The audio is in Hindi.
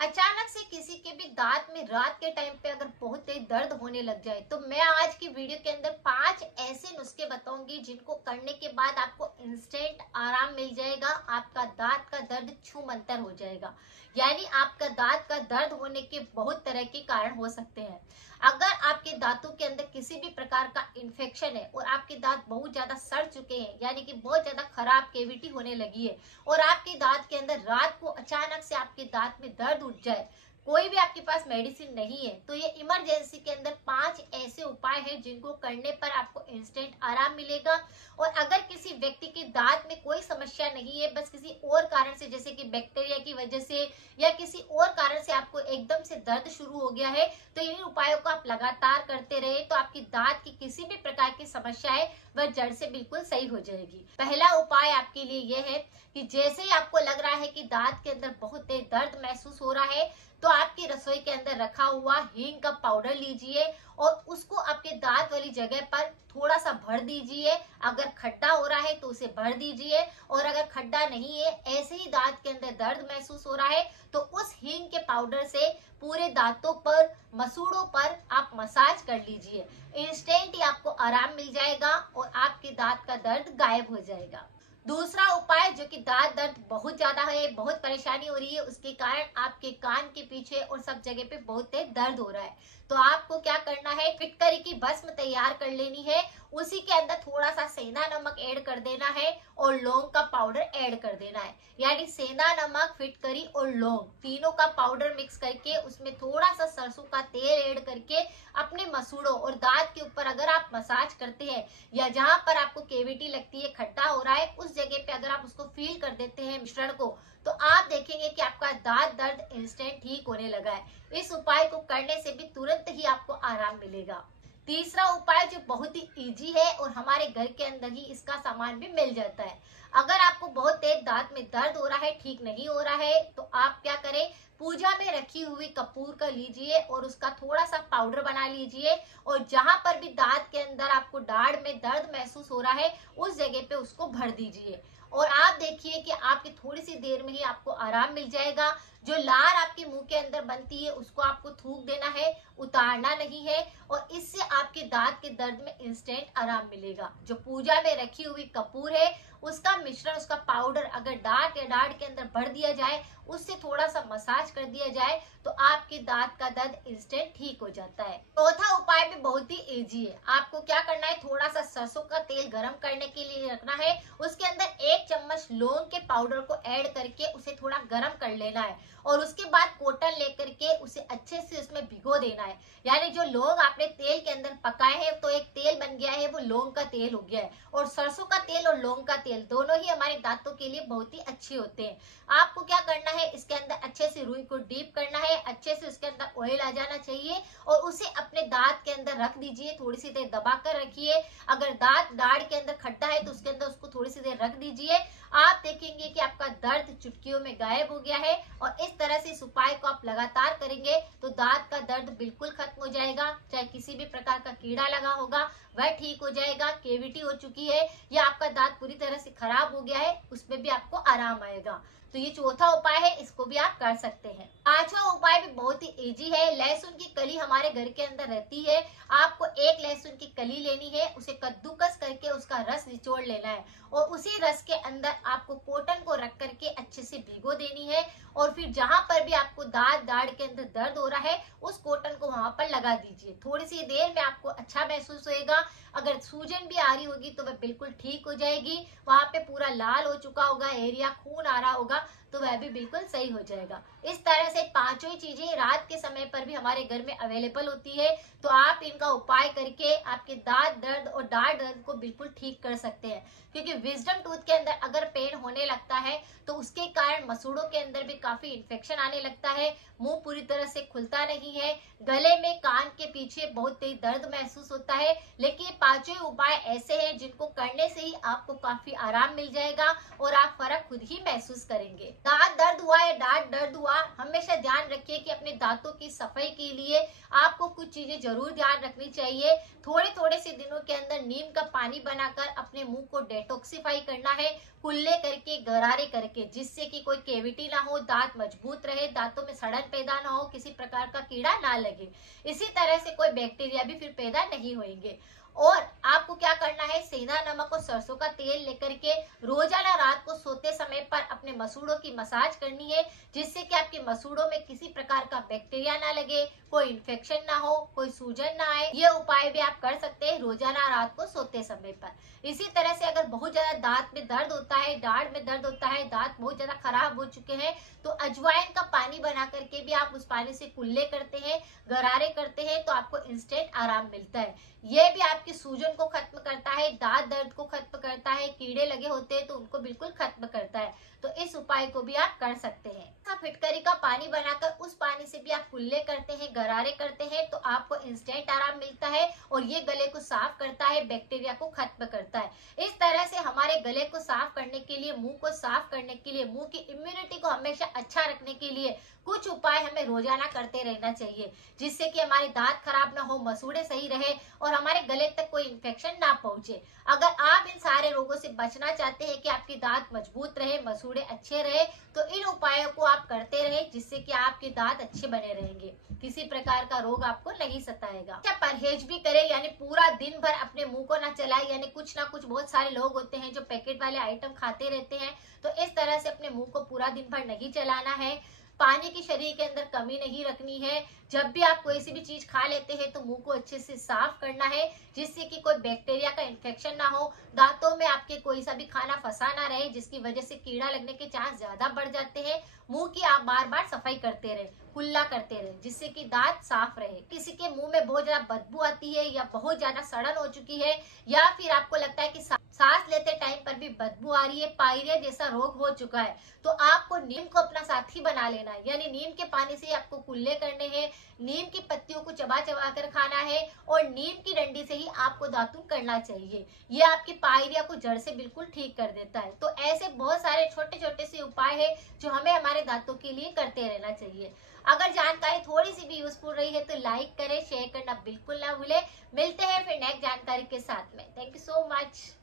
अचानक से किसी के भी दांत में रात के टाइम पे अगर बहुत तेज दर्द होने लग जाए तो मैं आज की वीडियो के अंदर 5 ऐसे नुस्खे बताऊंगी जिनको करने के बाद आपको इंस्टेंट आराम मिल जाएगा। आपका दांत का दर्द छूमंतर हो जाएगा। यानी आपका दांत का दर्द होने के बहुत तरह के कारण हो सकते हैं। अगर आपके दांतों के अंदर किसी भी प्रकार का इन्फेक्शन है और आपके दांत बहुत ज्यादा सड़ चुके हैं, यानी कि बहुत ज्यादा खराब कैविटी होने लगी है और आपके दांत के अंदर रात को अचानक से आपके दांत में दर्द उठ जाए, कोई भी आपके पास मेडिसिन नहीं है, तो ये इमरजेंसी के अंदर 5 ऐसे उपाय हैं जिनको करने पर आपको इंस्टेंट आराम मिलेगा। और अगर किसी व्यक्ति के दांत में कोई समस्या नहीं है, बस किसी और कारण से जैसे कि बैक्टीरिया की वजह से या किसी और कारण से आपको एकदम से दर्द शुरू हो गया है, तो इन उपायों को आप लगातार करते रहे तो आपकी दांत की किसी भी प्रकार की समस्या है वह जड़ से बिल्कुल सही हो जाएगी। पहला उपाय आपके लिए यह है कि जैसे ही आपको लग रहा है कि दांत के अंदर बहुत तेज दर्द महसूस हो रहा है, तो आपकी रसोई के अंदर रखा हुआ हींग का पाउडर लीजिए और उसको आपके दांत वाली जगह पर थोड़ा सा भर दीजिए। अगर खड्डा हो रहा है तो उसे भर दीजिए, और अगर खड्डा नहीं है, ऐसे ही दांत के अंदर दर्द महसूस हो रहा है, तो उस हींग के पाउडर से पूरे दांतों पर, मसूड़ों पर आप मसाज कर लीजिए। इंस्टेंट ही आपको आराम मिल जाएगा और आपके दांत का दर्द गायब हो जाएगा। दूसरा उपाय, जो कि दांत दर्द बहुत ज्यादा है, बहुत परेशानी हो रही है, उसके कारण आपके कान के पीछे और सब जगह पे बहुत तेज दर्द हो रहा है, तो आपको क्या करना है, फिटकरी की भस्म तैयार कर लेनी है। उसी के अंदर थोड़ा सा सेंधा नमक ऐड कर देना है और लौंग का पाउडर ऐड कर देना है। यानी सेंधा नमक, फिटकरी और लौंग तीनों का पाउडर मिक्स करके उसमें थोड़ा सा सरसों का तेल ऐड करके अपने मसूड़ों और दांत के ऊपर अगर आप मसाज करते हैं, या जहां पर आपको केविटी लगती है, खट्टा हो रहा है, उस जगह पे अगर आप उसको फील कर देते हैं मिश्रण को, तो आप देखेंगे कि आपका दांत दर्द इंस्टेंट ठीक होने लगा है। इस उपाय को करने से भी तुरंत ही आपको आराम मिलेगा। तीसरा उपाय जो बहुत ही इजी है और हमारे घर के अंदर ही इसका सामान भी मिल जाता है। अगर आपको बहुत तेज दांत में दर्द हो रहा है, ठीक नहीं हो रहा है, तो आप क्या करें, पूजा में रखी हुई कपूर का लीजिए और उसका थोड़ा सा पाउडर बना लीजिए, और जहां पर भी दांत के अंदर आपको दाढ़ में दर्द महसूस हो रहा है उस जगह पे उसको भर दीजिए, और आप देखिए कि आपकी थोड़ी सी देर में ही आपको आराम मिल जाएगा। जो लार आपके मुंह के अंदर बनती है उसको आपको थूक देना है, उतारना नहीं है, और इससे आपके दांत के दर्द में इंस्टेंट आराम मिलेगा। जो पूजा में रखी हुई कपूर है उसका मिश्रण, उसका पाउडर अगर दांत या दाढ़ के अंदर भर दिया जाए, उससे थोड़ा सा मसाज कर दिया जाए, तो आपके दांत का दर्द इंस्टेंट ठीक हो जाता है। चौथा उपाय भी बहुत ही इजी है। आपको क्या करना है, थोड़ा सा सरसों का तेल गरम करने के लिए रखना है, उसके अंदर 1 चम्मच लौंग के पाउडर को ऐड करके उसे थोड़ा गरम कर लेना है, और उसके बाद कॉटन लेकर के उसे अच्छे से उसमें भिगो देना है। यानी जो लौंग आपने तेल के अंदर पकाए हैं, तो एक तेल बन गया है, वो लौंग का तेल हो गया है, और सरसों का तेल और लौंग का तेल दोनों ही हमारे दांतों के लिए बहुत ही अच्छे होते हैं। आपको क्या करना है, इसके अंदर अच्छे से रुई को डीप करना है, अच्छे से उसके अंदर ऑयल आ जाना चाहिए, और उसे अपने दांत के अंदर रख दीजिए, थोड़ी सी देर दबा कर रखिए। अगर दांत दाढ़ के अंदर खड्डा है तो उसके अंदर उसको थोड़ी सी देर रख दीजिए। आप देखेंगे कि आपका दर्द चुटकियों में गायब हो गया है, और इस तरह से इस उपाय को आप लगातार करेंगे तो दांत का दर्द बिल्कुल खत्म हो जाएगा। चाहे किसी भी प्रकार का कीड़ा लगा होगा वह ठीक हो जाएगा, केविटी हो चुकी है या आपका दांत पूरी तरह से खराब हो गया है, उसमें भी आपको आराम आएगा। तो ये चौथा उपाय है, इसको भी आप कर सकते हैं। पांचवा उपाय भी बहुत ही इजी है। लहसुन की कली हमारे घर के अंदर रहती है। आपको 1 लहसुन की कली लेनी है, उसे कद्दूकस करके उसका रस निचोड़ लेना है, और उसी रस के अंदर आपको कॉटन को रख करके अच्छे से भिगो देनी है, और फिर जहां पर भी आपको दांत दाढ़ के अंदर दर्द हो रहा है उस कॉटन को वहां पर लगा दीजिए। थोड़ी सी देर में आपको अच्छा महसूस होएगा। अगर सूजन भी आ रही होगी तो वह बिल्कुल ठीक हो जाएगी। वहां पे पूरा लाल हो चुका होगा एरिया, खून आ रहा होगा, तो वह भी बिल्कुल सही हो जाएगा। इस तरह से पांचों ही चीजें रात के समय पर भी हमारे घर में अवेलेबल होती है, तो आप इनका उपाय करके आपके दांत दर्द और दाढ़ दर्द को बिल्कुल ठीक कर सकते हैं। क्योंकि विजडम टूथ के अंदर अगर पेन होने लगता है तो उसके कारण मसूड़ों के अंदर भी काफी इन्फेक्शन आने लगता है, मुंह पूरी तरह से खुलता नहीं है, गले में, कान के पीछे बहुत तेज दर्द महसूस होता है। लेकिन ये पांचों उपाय ऐसे हैं जिनको करने से ही आपको काफी आराम मिल जाएगा और आप फर्क खुद ही महसूस करेंगे। दांत दर्द हुआ या दांत दर्द हुआ, हमेशा ध्यान रखिए कि अपने दांतों की सफाई के लिए आपको कुछ चीजें जरूर ध्यान रखनी चाहिए। थोड़े थोड़े से दिनों के अंदर नीम का पानी बनाकर अपने मुंह को डेटॉक्सिफाई करना है, कुल्ले करके, गरारे करके, जिससे कि कोई कैविटी ना हो, दांत मजबूत रहे, दांतों में सड़न पैदा ना हो, किसी प्रकार का कीड़ा ना लगे। इसी तरह से कोई बैक्टीरिया भी फिर पैदा नहीं होंगे। और आपको क्या करना है, सेंधा नमक और सरसों का तेल लेकर के रोजाना रात को सोते समय पर अपने मसूड़ों की मसाज करनी है, जिससे कि आपके मसूड़ों में किसी प्रकार का बैक्टीरिया ना लगे, कोई इन्फेक्शन ना हो, कोई सूजन ना आए। ये उपाय भी आप कर सकते हैं रोजाना रात को सोते समय पर। इसी तरह से अगर बहुत ज्यादा दांत में दर्द होता है, दाढ़ में दर्द होता है, दांत बहुत ज्यादा खराब हो चुके हैं, तो अजवाइन का पानी बना करके भी आप उस पानी से कुल्ले करते हैं, गरारे करते हैं, तो आपको इंस्टेंट आराम मिलता है। ये भी आपकी सूजन को खत्म करता है, दांत दर्द को खत्म करता है, कीड़े लगे होते हैं तो उनको बिल्कुल खत्म करता है। तो इस उपाय को भी आप कर सकते हैं। फिटकरी का पानी बनाकर उस पानी से भी आप कुल्ले करते हैं, गरारे करते हैं, तो आपको इंस्टेंट आराम मिलता है और ये गले को साफ करता है, बैक्टीरिया को खत्म करता है। इस तरह से हमारे गले को साफ करने के लिए, मुंह को साफ करने के लिए, मुंह की इम्यूनिटी को हमेशा अच्छा रखने के लिए कुछ उपाय हमें रोजाना करते रहना चाहिए, जिससे कि हमारे दांत खराब ना हो, मसूड़े सही रहे और हमारे गले तक कोई इन्फेक्शन ना पहुंचे। अगर आप इन सारे रोगों से बचना चाहते हैं कि आपके दांत मजबूत रहे, मसूड़े अच्छे रहे, तो इन उपायों को आप करते रहे, जिससे कि आपके दांत अच्छे बने रहेंगे, किसी प्रकार का रोग आपको नहीं सताएगा। अच्छा, परहेज भी करें, यानी पूरा दिन भर अपने मुंह को ना चलाए, यानी कुछ ना कुछ, बहुत सारे लोग होते हैं जो पैकेट वाले आइटम खाते रहते हैं, तो इस तरह से अपने मुंह को पूरा दिन भर नहीं चलाना है। पानी की शरीर के अंदर कमी नहीं रखनी है। जब भी आप कोई सी भी चीज खा लेते हैं तो मुंह को अच्छे से साफ करना है, जिससे कि कोई बैक्टीरिया का इन्फेक्शन ना हो, दांतों में आपके कोई सा भी खाना फंसा ना रहे, जिसकी वजह से कीड़ा लगने के चांस ज्यादा बढ़ जाते हैं। मुंह की आप बार बार सफाई करते रहे, कुल्ला करते रहे, जिससे कि दांत साफ रहे। किसी के मुंह में बहुत ज्यादा बदबू आती है या बहुत ज्यादा सड़न हो चुकी है, या फिर आपको लगता है कि सांस लेते टाइम पर भी बदबू आ रही है, पायरिया जैसा रोग हो चुका है, तो आपको नीम को अपना साथी बना लेना है। यानी नीम के पानी से आपको कुल्ले करने हैं, नीम की पत्तियों को चबा चबा कर खाना है और नीम की डंडी से ही आपको दातुन करना चाहिए। ये आपकी पायरिया को जड़ से बिल्कुल ठीक कर देता है। तो ऐसे बहुत सारे छोटे छोटे से उपाय है जो हमें हमारे दांतों के लिए करते रहना चाहिए। अगर जानकारी थोड़ी सी भी यूजफुल रही है तो लाइक करें, शेयर करना बिल्कुल ना भूले। मिलते हैं फिर नेक्स्ट जानकारी के साथ में। Thank you so much.